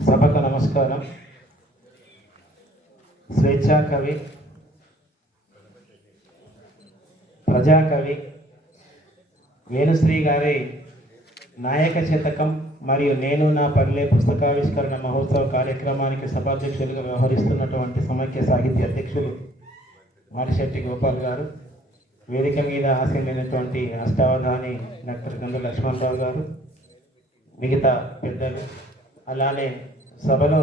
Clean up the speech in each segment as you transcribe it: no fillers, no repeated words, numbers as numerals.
సభకు నమస్కారం. స్వేచ్ఛా కవి, ప్రజాకవి వేణుశ్రీ గారి నాయక శతకం మరియు నేను నా పల్లె పుస్తకావిష్కరణ మహోత్సవ కార్యక్రమానికి సభాధ్యక్షులుగా వ్యవహరిస్తున్నటువంటి సమైక్య సాహిత్య అధ్యక్షులు మారిశెట్టి గోపాల్ గారు, వేదిక మీద ఆసీనులైనటువంటి అష్టావధాని డాక్టర్ గంధ లక్ష్మణరావు గారు, మిగతా పెద్దలు, అలానే సభలో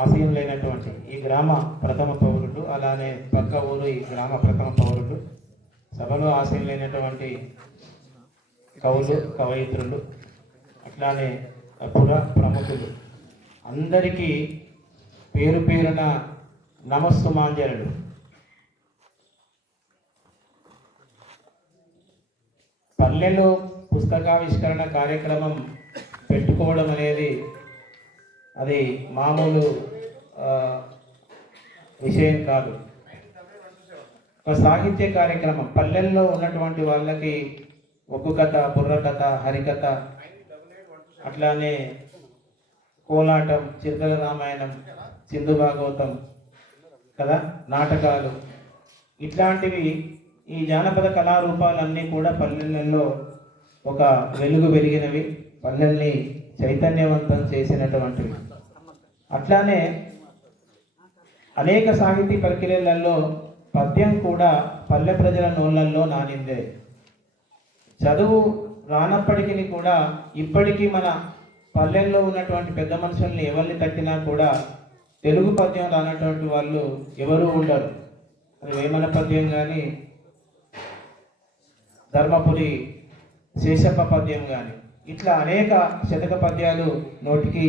ఆసీనులైనటువంటి ఈ గ్రామ ప్రథమ పౌరులు, అలానే పక్క ఊరు ఈ గ్రామ ప్రథమ పౌరులు, సభలో ఆసీనులైనటువంటి కవులు, కవయిత్రులు, అట్లానే పుర ప్రముఖులు అందరికీ పేరు పేరున నమస్సుమాంజలుడు. పల్లెలో పుస్తకావిష్కరణ కార్యక్రమం పెట్టుకోవడం అనేది అది మామూలు విషయం కాదు. ఒక సాహిత్య కార్యక్రమం పల్లెల్లో ఉన్నటువంటి వాళ్ళకి ఒగ్గు కథ, బుర్ర కథ, హరికథ, అట్లానే కోలాటం, చిరుతల రామాయణం, సింధు భాగవతం కదా, నాటకాలు, ఇట్లాంటివి ఈ జానపద కళారూపాలన్నీ కూడా పల్లెలలో ఒక వెలుగు వెలిగినవి, పల్లెల్ని చైతన్యవంతం చేసినటువంటివి. అట్లానే అనేక సాహితీ ప్రక్రియలలో పద్యం కూడా పల్లె ప్రజల నోళ్ళల్లో నానిందే. చదువు రానప్పటికీ కూడా ఇప్పటికీ మన పల్లెల్లో ఉన్నటువంటి పెద్ద మనుషుల్ని ఎవరిని తట్టినా కూడా తెలుగు పద్యం రానటువంటి వాళ్ళు ఎవరూ ఉండరు. అది వేమన పద్యం కానీ, ధర్మపురి శేషప్ప పద్యం కానీ, ఇట్లా అనేక శతక పద్యాలు నోటికి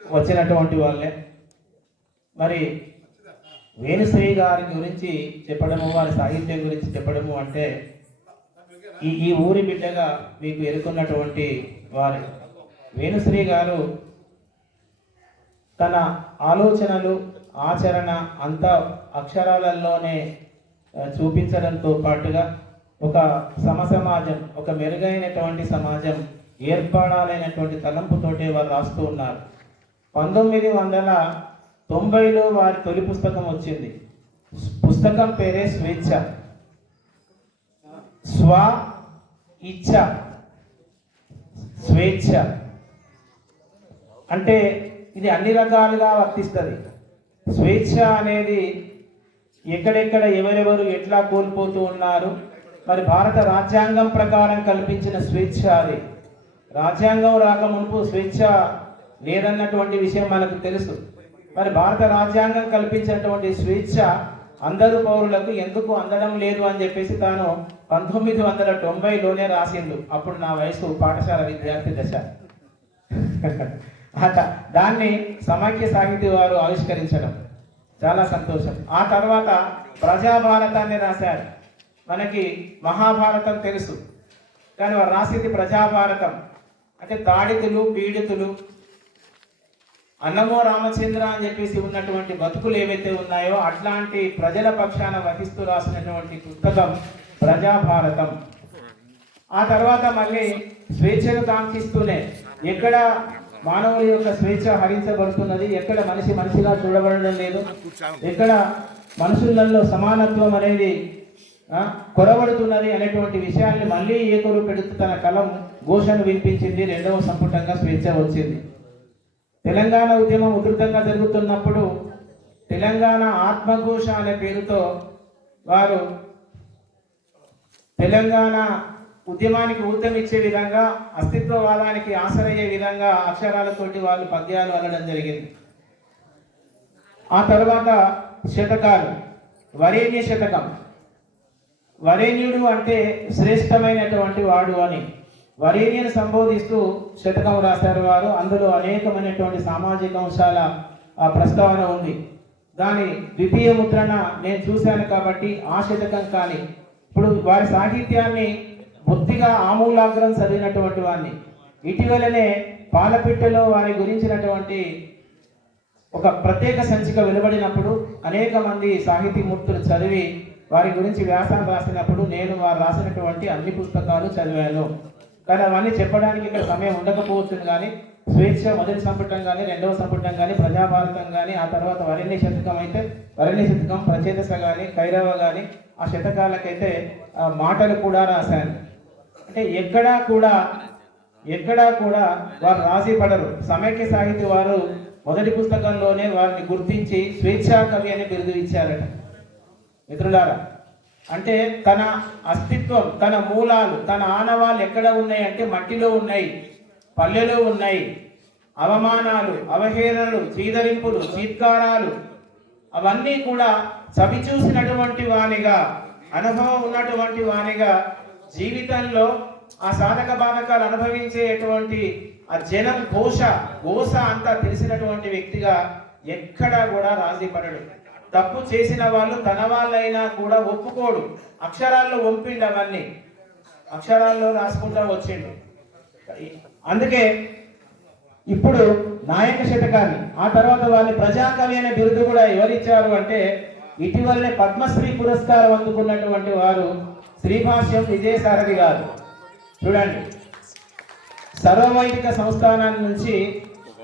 వచ్చినటువంటి వాళ్ళే. మరి వేణుశ్రీ గారి గురించి చెప్పడము, వారి సాహిత్యం గురించి చెప్పడము అంటే ఈ ఊరి బిడ్డగా మీకు ఎరుకున్నటువంటి వారి వేణుశ్రీ గారు తన ఆలోచనలు, ఆచరణ అంతా అక్షరాలలోనే చూపించడంతో పాటుగా ఒక సమాజం, ఒక మెరుగైనటువంటి సమాజం ఏర్పడాలైనటువంటి తలంపుతోటే వారు రాస్తూ ఉన్నారు. 1990లో వారి తొలి పుస్తకం వచ్చింది. పుస్తకం పేరే స్వేచ్ఛ. స్వ ఇచ్ఛ, స్వేచ్ఛ అంటే ఇది అన్ని రకాలుగా వర్తిస్తుంది. స్వేచ్ఛ అనేది ఎక్కడెక్కడ ఎవరెవరు ఎట్లా కోల్పోతూ ఉన్నారు, మరి భారత రాజ్యాంగం ప్రకారం కల్పించిన స్వేచ్ఛ అది. రాజ్యాంగం రాక మునుపు స్వేచ్ఛ లేదన్నటువంటి విషయం మనకు తెలుసు. మరి భారత రాజ్యాంగం కల్పించినటువంటి స్వేచ్ఛ అందరు పౌరులకు ఎందుకు అందడం లేదు అని చెప్పేసి తాను 1990లోనే రాసిండు. అప్పుడు నా వయసు పాఠశాల విద్యార్థి దశ. దాన్ని సమైక్య సాహితీ వారు ఆవిష్కరించడం చాలా సంతోషం. ఆ తర్వాత ప్రజాభారతాన్ని రాశారు. మనకి మహాభారతం తెలుసు, కానీ వారు రాసింది ప్రజాభారతం. అంటే తాడితులు, పీడితులు, అన్నమో రామచంద్ర అని చెప్పేసి ఉన్నటువంటి బతుకులు ఏవైతే ఉన్నాయో అట్లాంటి ప్రజల పక్షాన వహిస్తూ రాసినటువంటి పుస్తకం ప్రజాభారతం. ఆ తర్వాత మళ్ళీ స్వేచ్ఛను కాంక్షిస్తూనే ఎక్కడ మానవుల యొక్క స్వేచ్ఛ హరించబడుతున్నది, ఎక్కడ మనిషి మనిషిగా చూడబడడం లేదు, ఎక్కడ మనుషులలో సమానత్వం అనేది కొరబడుతున్నది అనేటువంటి విషయాన్ని మళ్ళీ ఏకొరు పెడుతూ తన కలం ఘోషను వినిపించింది. 2వ సంపుటంగా స్వేచ్ఛ వచ్చింది. తెలంగాణ ఉద్యమం ఉధృతంగా జరుగుతున్నప్పుడు తెలంగాణ ఆత్మఘోష అనే పేరుతో వారు తెలంగాణ ఉద్యమానికి ఊతమిచ్చే విధంగా, అస్తిత్వవాదానికి ఆసరయ్యే విధంగా అక్షరాలతోటి వాళ్ళు పద్యాలు అనడం జరిగింది. ఆ తర్వాత శతకాలు, వరేణ్య శతకం. వరేణ్యుడు అంటే శ్రేష్టమైనటువంటి వాడు అని వరేణ్యను సంబోధిస్తూ శతకం రాశారు వారు. అందులో అనేకమైనటువంటి సామాజిక అంశాల ప్రస్తావన ఉంది. దాని ద్వితీయ ముద్రణ నేను చూశాను కాబట్టి ఆ శతకం కానీ, ఇప్పుడు వారి సాహిత్యాన్ని బొత్తిగా ఆమూలాగ్రం చదివినటువంటి వారిని, ఇటీవలనే పాలపిట్టలో వారి గురించినటువంటి ఒక ప్రత్యేక సంచిక వెలువడినప్పుడు అనేక మంది సాహితీమూర్తులు చదివి వారి గురించి వ్యాసాలు రాసినప్పుడు నేను వారు రాసినటువంటి అన్ని పుస్తకాలు చదివాను. కానీ అవన్నీ చెప్పడానికి ఇక్కడ సమయం ఉండకపోవచ్చు, కానీ స్వేచ్ఛ మొదటి సంపుటం కానీ, రెండవ సంపుటం కానీ, ప్రజాభారతం కానీ, ఆ తర్వాత వరణ్య శతకం అయితే వరణ్య శతకం, ప్రచేతస కానీ, కైరవ కానీ, ఆ శతకాలకైతే మాటలు కూడా రాశాను. అంటే ఎక్కడా కూడా వారు రాసి పడరు. సమైక్య సాహితీ వారు మొదటి పుస్తకంలోనే వారిని గుర్తించి స్వేచ్ఛా కవి అని బిరుదు ఇచ్చారట. మిత్రులారా, అంటే తన అస్తిత్వం, తన మూలాలు, తన ఆనవాళ్ళు ఎక్కడ ఉన్నాయి అంటే మట్టిలో ఉన్నాయి, పల్లెలో ఉన్నాయి. అవమానాలు, అవహేళనలు, చీదరింపులు, చీత్కారాలు అవన్నీ కూడా చవి చూసినటువంటి వానిగా, అనుభవం ఉన్నటువంటి వానిగా, జీవితంలో ఆ సాధక బాధకాలు అనుభవించేటువంటి ఆ జనం ఘోష అంతా తెలిసినటువంటి వ్యక్తిగా ఎక్కడా కూడా రాజీ పడడు. తప్పు చేసిన వాళ్ళు తన వాళ్ళైనా కూడా ఒప్పుకోడు. అక్షరాల్లో వంపిండు, అవన్నీ అక్షరాల్లో రాసుకుంటా వచ్చిండు. అందుకే ఇప్పుడు నాయక శతకాన్ని, ఆ తర్వాత వాళ్ళని ప్రజాకవి అనే బిరుదు కూడా ఎవరిచ్చారు అంటే, ఇటీవలనే పద్మశ్రీ పురస్కారం అందుకున్నటువంటి వారు శ్రీభాష్యం విజయసారథి గారు. చూడండి, సర్వవైదిక సంస్థానం నుంచి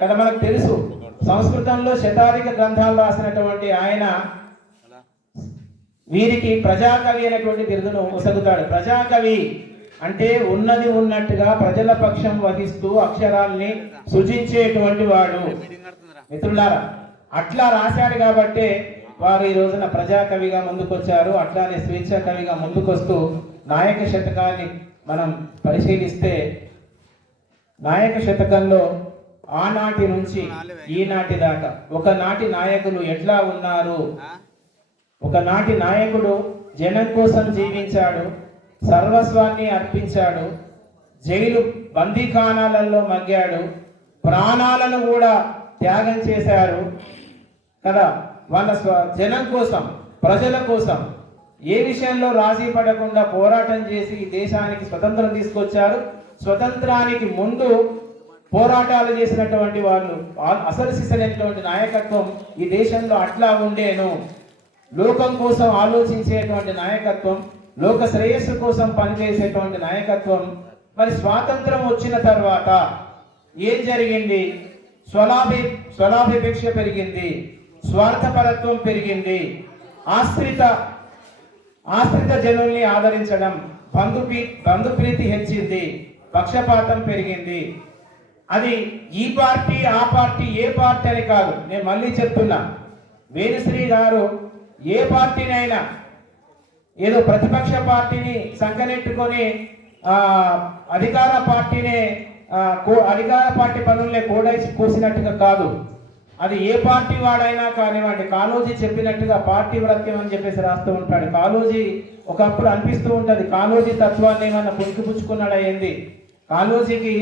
కదా మనకు తెలుసు, సంస్కృతంలో శతాధిక గ్రంథాలు రాసినటువంటి ఆయన వీరికి ప్రజాకవి అనేటువంటి బిరుదును ఒసగుతాడు. ప్రజాకవి అంటే ఉన్నది ఉన్నట్టుగా ప్రజల పక్షం వహిస్తూ అక్షరాల్ని సృజించేటువంటి వాడు. మిత్రులారా, అట్లా రాశాడు కాబట్టే వారు ఈ రోజున ప్రజాకవిగా ముందుకొచ్చారు. అట్లానే స్వేచ్ఛా కవిగా ముందుకొస్తూ నాయక శతకాన్ని మనం పరిశీలిస్తే, నాయక శతకంలో ఆనాటి నుంచి ఈనాటి దాకా ఒకనాటి నాయకులు ఎట్లా ఉన్నారు. ఒకనాటి నాయకుడు జనం కోసం జీవించాడు, సర్వస్వాన్ని అర్పించాడు, జైలు బందీఖానాలలో మగ్గాడు, ప్రాణాలను కూడా త్యాగం చేశారు కదా. వాళ్ళ జనం కోసం, ప్రజల కోసం ఏ విషయంలో రాజీ పడకుండా పోరాటం చేసి ఈ దేశానికి స్వతంత్రం తీసుకొచ్చారు. స్వతంత్రానికి ముందు పోరాటాలు చేసినటువంటి వాళ్ళు, అసలు సిసలైనటువంటి నాయకత్వం ఈ దేశంలో అట్లా ఉండేను. లోకం కోసం ఆలోచించేటువంటి నాయకత్వం, లోక శ్రేయస్సు కోసం పనిచేసేటువంటి నాయకత్వం. మరి స్వాతంత్రం వచ్చిన తర్వాత ఏం జరిగింది? స్వలాభిపేక్ష పెరిగింది, స్వార్థపరత్వం పెరిగింది, ఆశ్రిత జనుల్ని ఆదరించడం, బంధుప్రీతి హెచ్చింది, పక్షపాతం పెరిగింది. అది ఈ పార్టీ ఆ పార్టీ ఏ పార్టీ అని కాదు, నేను మళ్ళీ చెప్తున్నా, వేణుశ్రీ గారు ఏ పార్టీనైనా ఏదో ప్రతిపక్ష పార్టీని సంకనెట్టుకొని అధికార పార్టీ పనులనే కోసినట్టుగా కాదు. అది ఏ పార్టీ వాడైనా కానివ్వండి. కాళోజీ చెప్పినట్టుగా పార్టీ వ్రత్యం అని చెప్పేసి రాస్తూ ఉంటాడు. కాళోజీ ఒకప్పుడు అనిపిస్తూ ఉంటుంది, కాళోజీ తత్వాన్ని ఏమన్నా పుచ్చుకున్నాడు అయ్యింది. కాళోజీకి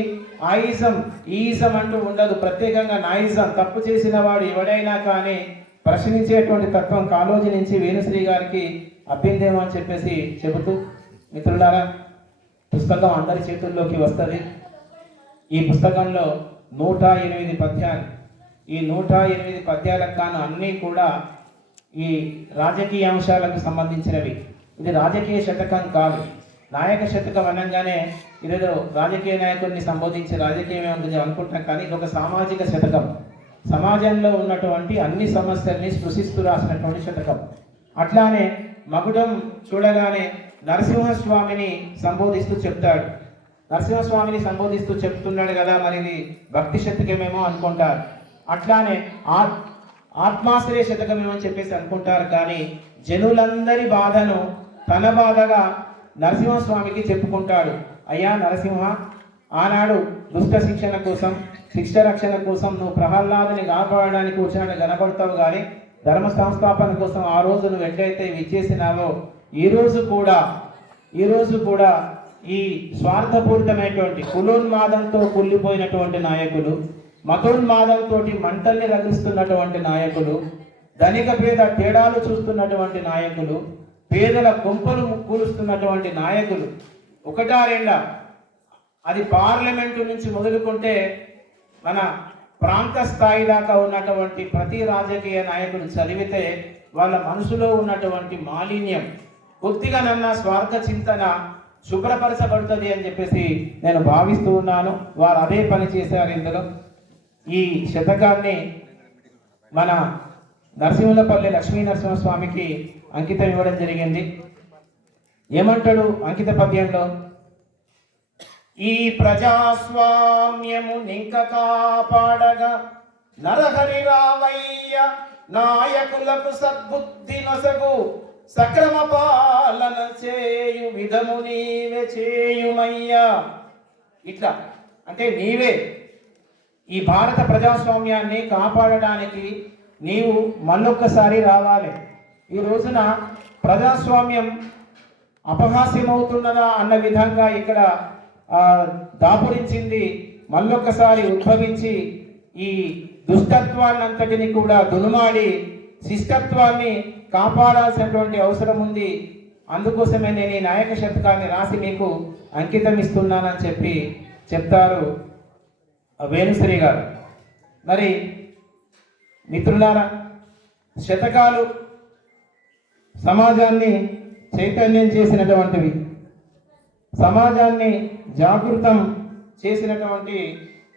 ఆయిజం ఈయిజం అంటూ ఉండదు, ప్రత్యేకంగా నాయిజం. తప్పు చేసిన వాడు ఎవడైనా కానీ ప్రశ్నించేటువంటి తత్వం కాళోజీ నుంచి వేణుశ్రీ గారికి అభ్యుందేమో అని చెప్పేసి చెబుతూ, మిత్రులారా, పుస్తకం అందరి చేతుల్లోకి వస్తుంది. ఈ పుస్తకంలో 108 పద్యాలు. ఈ 108 పద్యాలకు కాను అన్నీ కూడా ఈ రాజకీయ అంశాలకు సంబంధించినవి. ఇది రాజకీయ శతకం కాదు. నాయక శతకం అనగానే ఇదేదో రాజకీయ నాయకుడిని సంబోధించి రాజకీయమే ఉంటుంది అనుకుంటాం, కానీ ఇది ఒక సామాజిక శతకం. సమాజంలో ఉన్నటువంటి అన్ని సమస్యల్ని స్పృశిస్తూ రాసినటువంటి శతకం. అట్లానే మకుటం చూడగానే నరసింహస్వామిని సంబోధిస్తూ చెప్తాడు. నరసింహస్వామిని సంబోధిస్తూ చెప్తున్నాడు కదా, మరి ఇది భక్తి శతకమేమో అనుకుంటారు. అట్లానే ఆత్మాశ్రయ శతకమేమో అని చెప్పేసి అనుకుంటారు. కానీ జనులందరి బాధను తన బాధగా నరసింహస్వామికి చెప్పుకుంటాడు. అయ్యా నరసింహ, ఆనాడు దుష్ట శిక్షణ కోసం, శిక్ష రక్షణ కోసం నువ్వు ప్రహ్లాదుని కాపాడడానికి వచ్చినట్టు కనబడతావు, కానీ ధర్మ సంస్థాపన కోసం ఆ రోజు నువ్వు ఎట్లయితే విచ్చేసినావో ఈ రోజు కూడా ఈ స్వార్థపూరితమైనటువంటి కులోన్మాదంతో కుళ్ళిపోయినటువంటి నాయకులు, మతోన్మాదంతో మంటల్ని రగిస్తున్నటువంటి నాయకులు, ధనిక పేద తేడాలు చూస్తున్నటువంటి నాయకులు, పేదల కొంపలు కూలుస్తున్నటువంటి నాయకులు ఒకటా రెండా, అది పార్లమెంటు నుంచి మొదలుకుంటే మన ప్రాంత స్థాయి దాకా ఉన్నటువంటి ప్రతి రాజకీయ నాయకుడు చదివితే వాళ్ళ మనసులో ఉన్నటువంటి మాలిన్యం, కొద్దిగా నన్న స్వార్థ చింతన శుభ్రపరచబడుతుంది అని చెప్పేసి నేను భావిస్తూ ఉన్నాను. వారు అదే పని చేశారు ఇందులో. ఈ శతకాన్ని మన నరసింహులపల్లి లక్ష్మీ నరసింహస్వామికి అంకితం ఇవ్వడం జరిగింది. ఏమంటాడు అంకిత పద్యంలో? ఈ ప్రజాస్వామ్యము నింక కాపాడగా నరహరి రావయ్య, నాయకులకు సద్బుద్ధి నొసగు సక్రమ పాలన చేయు విధము నీవే చేయుమయ్యా. ఇట్లా అంటే నీవే ఈ భారత ప్రజాస్వామ్యాన్ని కాపాడడానికి నీవు మళ్ళొక్కసారి రావాలి. ఈ రోజున ప్రజాస్వామ్యం అపహాస్యమవుతున్నదా అన్న విధంగా ఇక్కడ దాపురించింది. మళ్ళొక్కసారి ఉద్భవించి ఈ దుష్టత్వాన్నంతటిని కూడా దునుమాడి శిష్టత్వాన్ని కాపాడాల్సినటువంటి అవసరం ఉంది. అందుకోసమే నేను ఈ నాయక శతకాన్ని రాసి మీకు అంకితం ఇస్తున్నానని చెప్పి చెప్తారు వేణుశ్రీ గారు. మరి మిత్రులారా, శతకాలు సమాజాన్ని చైతన్యం చేసినటువంటివి, సమాజాన్ని జాగృతం చేసినటువంటి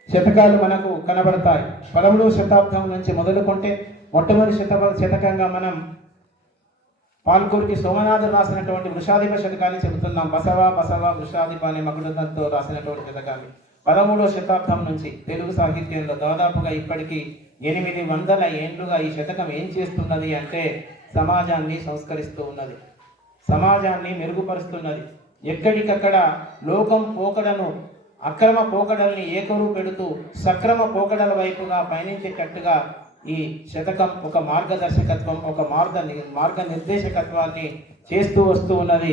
శతకాలు మనకు కనబడతాయి. 13వ శతాబ్దం నుంచి మొదలుకుంటే మొట్టమొదటి శతకంగా మనం పాల్కూరికి సోమనాథుడు రాసినటువంటి వృషాధిప శతకాన్ని చెబుతున్నాం. బసవ వృషాధిప అనే మకుటంతో రాసినటువంటి శతకాన్ని 13వ శతాబ్దం నుంచి తెలుగు సాహిత్యంలో దాదాపుగా ఇప్పటికీ 800 ఏండ్లుగా ఈ శతకం ఏం చేస్తున్నది అంటే సమాజాన్ని సంస్కరిస్తూ ఉన్నది, సమాజాన్ని మెరుగుపరుస్తున్నది. ఎక్కడికక్కడ లోకం పోకడను, అక్రమ పోకడల్ని ఏకరు పెడుతూ సక్రమ పోకడల వైపుగా పయనించేటట్టుగా ఈ శతకం ఒక మార్గదర్శకత్వం, ఒక మార్గ నిర్దేశకత్వాన్ని చేస్తూ వస్తూ ఉన్నది.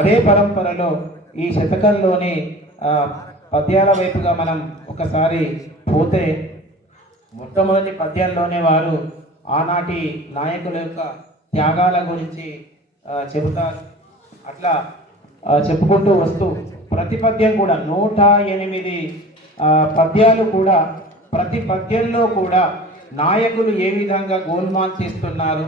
అదే పరంపరలో ఈ శతకంలోని పద్యాల వైపుగా మనం ఒకసారి పోతే మొట్టమొదటి పద్యాల్లోనే వారు ఆనాటి నాయకుల యొక్క త్యాగాల గురించి చెబుతారు. అట్లా చెప్పుకుంటూ వస్తూ ప్రతి పద్యం కూడా 108 పద్యాలు కూడా, ప్రతి పద్యంలో కూడా నాయకులు ఏ విధంగా గోల్మాల్ చేస్తున్నారు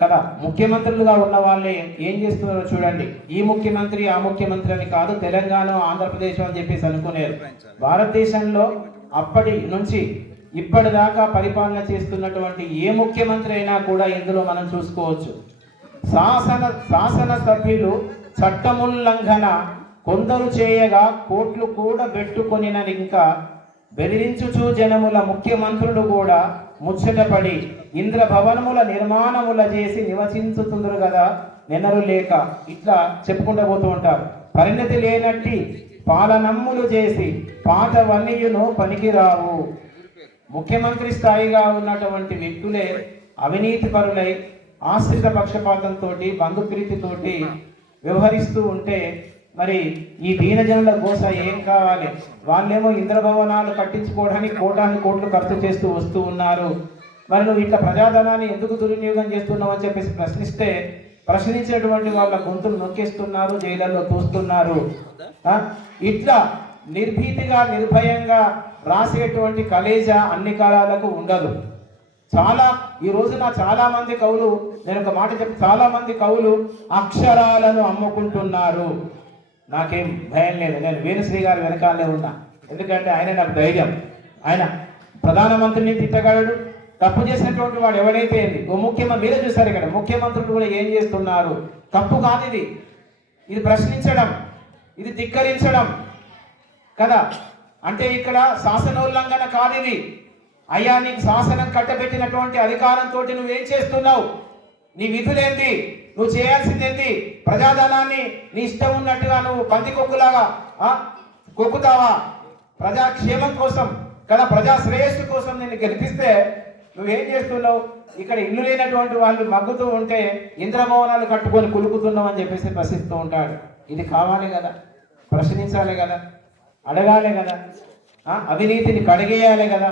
కదా. ముఖ్యమంత్రులుగా ఉన్న వాళ్ళే ఏం చేస్తున్నారో చూడండి. ఈ ముఖ్యమంత్రి ఆ ముఖ్యమంత్రి అని కాదు, తెలంగాణ ఆంధ్రప్రదేశ్ అని చెప్పేసి అనుకునేరు. భారతదేశంలో అప్పటి నుంచి ఇప్పటిదాకా పరిపాలన చేస్తున్నటువంటి ఏ ముఖ్యమంత్రి అయినా కూడా ఇందులో మనం చూసుకోవచ్చు. శాసన సభ్యులు చట్టముల్లంఘన కొందరు చేయగా కోట్లు కూడా పెట్టుకొనిన ఇంకా బెదిరించుచూ జనముల ముఖ్యమంత్రులు కూడా ముచ్చటపడి ఇంద్ర భవనముల నిర్మాణముల చేసి నివసించుతుందరు కదా నెనరు లేక. ఇట్లా చెప్పుకుంటూ పోతూ ఉంటారు. పరిణతి లేనట్టి పాలనమ్ములు చేసి పాతవన్నీయును పనికిరావు. ముఖ్యమంత్రి స్థాయిగా ఉన్నటువంటి వ్యక్తులే అవినీతి పరులై ఆశ్రిత పక్షపాతంతో బంధుప్రీతితోటి వ్యవహరిస్తూ ఉంటే మరి ఈ దీనజనుల గోస ఏం కావాలి? వాళ్ళేమో ఇంద్రభవనాలు కట్టించుకోవడానికి కోట్లు ఖర్చు చేస్తూ వస్తూ ఉన్నారు. మరి నువ్వు ఇట్లా ప్రజాధనాన్ని ఎందుకు దుర్వినియోగం చేస్తున్నావు అని చెప్పేసి ప్రశ్నిస్తే ప్రశ్నించేటువంటి వాళ్ళ గొంతులు నొక్కేస్తున్నారు, జైళ్ళల్లో తోస్తున్నారు. ఇట్లా నిర్భీతిగా నిర్భయంగా రాసేటువంటి కలేజ అన్ని కాలాలకు ఉండదు. ఈ రోజున చాలా మంది కవులు, నేను ఒక మాట చెప్పి, చాలా మంది కవులు అక్షరాలను అమ్ముకుంటున్నారు. నాకేం భయం లేదు, నేను వేణుశ్రీ గారి వెనకాలే ఉన్నా. ఎందుకంటే ఆయన నాకు ధైర్యం. ఆయన ప్రధానమంత్రిని తిట్టగలడు. తప్పు చేసినటువంటి వాడు ఎవడైతే ఓ ముఖ్యమంత్రి, మీరే చూస్తారు ఇక్కడ ముఖ్యమంత్రులు కూడా ఏం చేస్తున్నారు. తప్పు కాదు ఇది, ఇది ప్రశ్నించడం, ఇది ధిక్కరించడం కదా. అంటే ఇక్కడ శాసనోల్లంఘన కాదు ఇది. అయ్యా, నీకు శాసనం కట్టబెట్టినటువంటి అధికారంతో నువ్వేం చేస్తున్నావు? నీ విధులేంటి? నువ్వు చేయాల్సిందేంటి? ప్రజాధనాన్ని నీ ఇష్టం ఉన్నట్టుగా నువ్వు పందికొక్కులాగా కొక్కుతావా? ప్రజాక్షేమం కోసం కదా, ప్రజా శ్రేయస్సు కోసం నిన్ను గెలిపిస్తే నువ్వేం చేస్తున్నావు? ఇక్కడ ఇల్లు లేనటువంటి వాళ్ళు మగ్గుతూ ఉంటే ఇంద్రభవనాలు కట్టుకొని కులుకుతున్నావు అని చెప్పేసి ప్రశ్నిస్తూ ఉంటాడు. ఇది కావాలి కదా, ప్రశ్నించాలి కదా, అడగాలి కదా, అవినీతిని కడిగేయాలి కదా.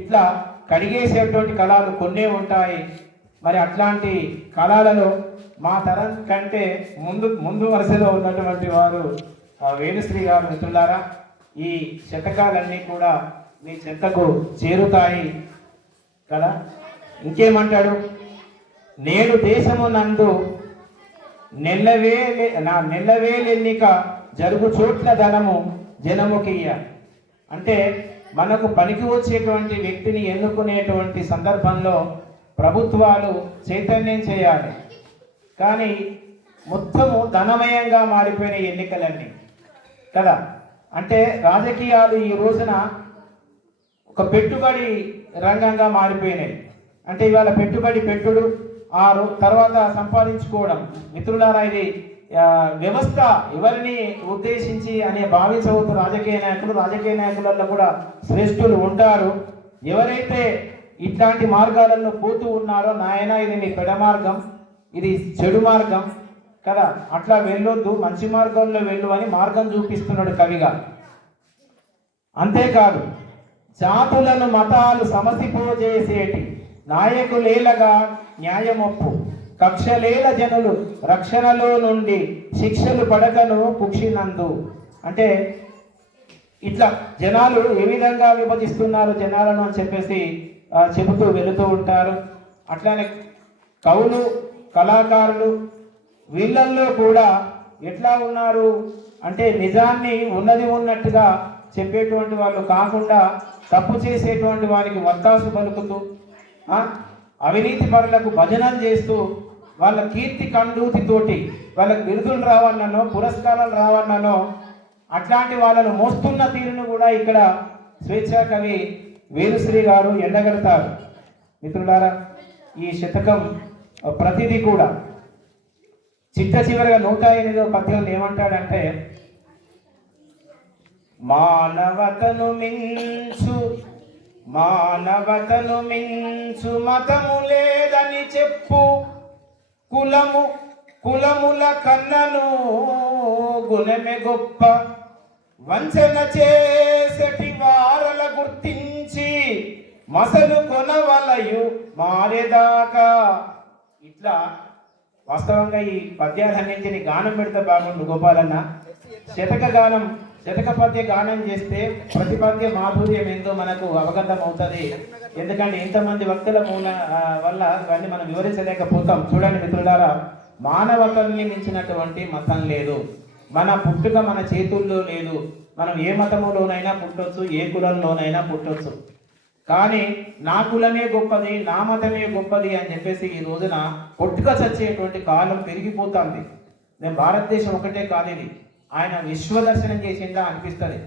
ఇట్లా కడిగేసేటువంటి కళలు కొన్నే ఉంటాయి. మరి అట్లాంటి కళలలో మా తరం కంటే ముందు వరుసలో ఉన్నటువంటి వారు వేణుశ్రీ గారు. మిత్రులారా, ఈ శతకాలన్నీ కూడా మీ చెంతకు చేరుతాయి కదా. ఇంకేమంటాడు? నేడు దేశము నందు నెల్లవేలెన్నిక జరుగు చోట్ల ధనము జనముకియ్య. అంటే మనకు పనికి వచ్చేటువంటి వ్యక్తిని ఎన్నుకునేటువంటి సందర్భంలో ప్రభుత్వాలు చైతన్యం చేయాలి. కానీ మొత్తము ధనమయంగా మారిపోయిన ఎన్నికలన్నీ కదా. అంటే రాజకీయాలు ఈ రోజున ఒక పెట్టుబడి రంగంగా మారిపోయినాయి. అంటే ఇవాళ పెట్టుబడి పెట్టుడు తర్వాత సంపాదించుకోవడం. మిత్రులారా, ఇది వ్యవస్థ ఎవరిని ఉద్దేశించి అనే భావించవద్దు. రాజకీయ నాయకులలో కూడా శ్రేష్ఠులు ఉంటారు. ఎవరైతే ఇట్లాంటి మార్గాలలో పోతూ ఉన్నారో, నాయన ఇది మీ పెడ మార్గం, ఇది చెడు మార్గం కదా, అట్లా వెళ్ళొద్దు, మంచి మార్గంలో వెళ్ళు అని మార్గం చూపిస్తున్నాడు కవిగా. అంతేకాదు, జాతులను మతాలు సమసిపోజేసేటి నాయకులేలగా న్యాయమొప్పు, కక్షలేల జనులు రక్షణలో నుండి శిక్షలు పడకను పుక్షినందు. అంటే ఇట్లా జనాలు ఏ విధంగా విభజిస్తున్నారు జనాలను అని చెప్పేసి చెబుతూ వెళుతూ ఉంటారు. అట్లానే కవులు, కళాకారులు వీళ్ళల్లో కూడా ఎట్లా ఉన్నారు అంటే నిజాన్ని ఉన్నది ఉన్నట్టుగా చెప్పేటువంటి వాళ్ళు కాకుండా తప్పు చేసేటువంటి వారికి వత్తాసు పలుకుతూ, అవినీతి పరులకు భజనలు చేస్తూ, వాళ్ళ కీర్తి కండూతితోటి వాళ్ళకి బిరుదులు రావన్ననో పురస్కారాలు రావన్ననో అట్లాంటి వాళ్ళను మోస్తున్న తీరును కూడా ఇక్కడ స్వేచ్ఛా కవి వేలుశ్రీ గారు ఎండగడతారు. మిత్రులారా, ఈ శతకం ప్రతిదీ కూడా చిట్ట చివరిగా 108వ పద్యంలో ఏమంటాడంటే, మానవతను మించు మతము లేదని చెప్పు, కులముల కన్నను గుణమే గొప్ప, వంచన చేసటి వారల గుర్తించి మసలు కొనవలయు మారేదాకా. ఇట్లా వాస్తవంగా ఈ పద్యాలన్నింటినీ గానం పెడితే బాగుండు గోపాలన్న. శతక పద్య గానం చేస్తే ప్రతి పద్య మాధుర్యం ఏందో మనకు అవగతం అవుతుంది. ఎందుకంటే ఇంతమంది భక్తుల వల్ల ఇవన్నీ మనం వివరించలేకపోతాం. చూడండి మిత్రులారా, మానవతల్ని మించినటువంటి మతం లేదు. మన పుట్టుక మన చేతుల్లో లేదు. మనం ఏ మతములోనైనా పుట్టొచ్చు, ఏ కులంలోనైనా పుట్టొచ్చు. కానీ నా కులమే గొప్పది, నా మతమే గొప్పది అని చెప్పేసి ఈ రోజున కొట్టుక చచ్చేటువంటి కాలం పెరిగిపోతుంది. నేను భారతదేశం ఒకటే కాదు, ఇది ఆయన విశ్వదర్శనం చేసిందా అనిపిస్తుంది.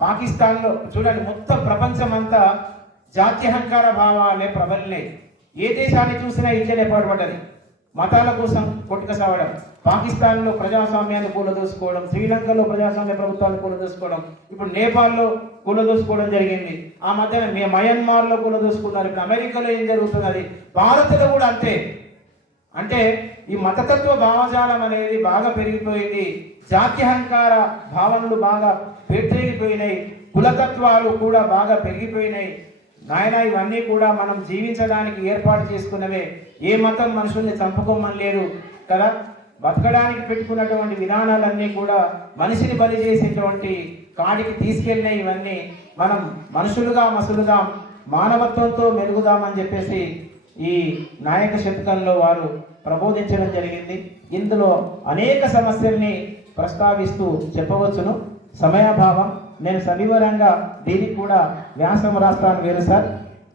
పాకిస్తాన్లో చూడండి, మొత్తం ప్రపంచం అంతా జాత్యహంకార భావాలే ప్రబలినాయి. ఏ దేశాన్ని చూసినా ఇట్లనే పాటుపడ్డది. మతాల కోసం కొట్టుక సావడం. పాకిస్తాన్లో ప్రజాస్వామ్యాన్ని కూలదోసుకోవడం, శ్రీలంకలో ప్రజాస్వామ్య ప్రభుత్వాన్ని కూలదోసుకోవడం, ఇప్పుడు నేపాల్లో కూలదోసుకోవడం జరిగింది. ఆ మధ్యన మయన్మార్లో కూలదోసుకున్నారు. ఇప్పుడు అమెరికాలో ఏం జరుగుతున్నది, భారత్లో కూడా అంతే. అంటే ఈ మతతత్వ భావజాలం అనేది బాగా పెరిగిపోయింది. జాత్యహంకార భావనలు బాగా పెరిగిపోయినాయి. కులతత్వాలు కూడా బాగా పెరిగిపోయినాయి. నాయన, ఇవన్నీ కూడా మనం జీవించడానికి ఏర్పాటు చేసుకున్నవే. ఏ మతం మనుషుల్ని చంపుకోమని లేదు కదా. బతకడానికి పెట్టుకున్నటువంటి విధానాలన్నీ కూడా మనిషిని బలి చేసేటువంటి కాడికి తీసుకెళ్ళినాయి. ఇవన్నీ మనం మనుషులుగా మసులుదాం, మానవత్వంతో మెరుగుదామని చెప్పేసి ఈ నాయక శతకంలో వారు ప్రబోధించడం జరిగింది. ఇందులో అనేక సమస్యల్ని ప్రస్తావిస్తూ చెప్పవచ్చును, సమయాభావం. నేను సవివరంగా దీనికి కూడా వ్యాసం రాస్తాను వేరు సార్.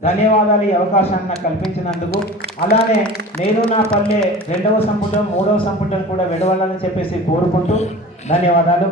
ధన్యవాదాలు ఈ అవకాశాన్ని నాకు కల్పించినందుకు. అలానే నేను నా పల్లె 2వ సంపుటం 3వ సంపుటం కూడా విడవాలని చెప్పేసి కోరుకుంటూ ధన్యవాదాలు.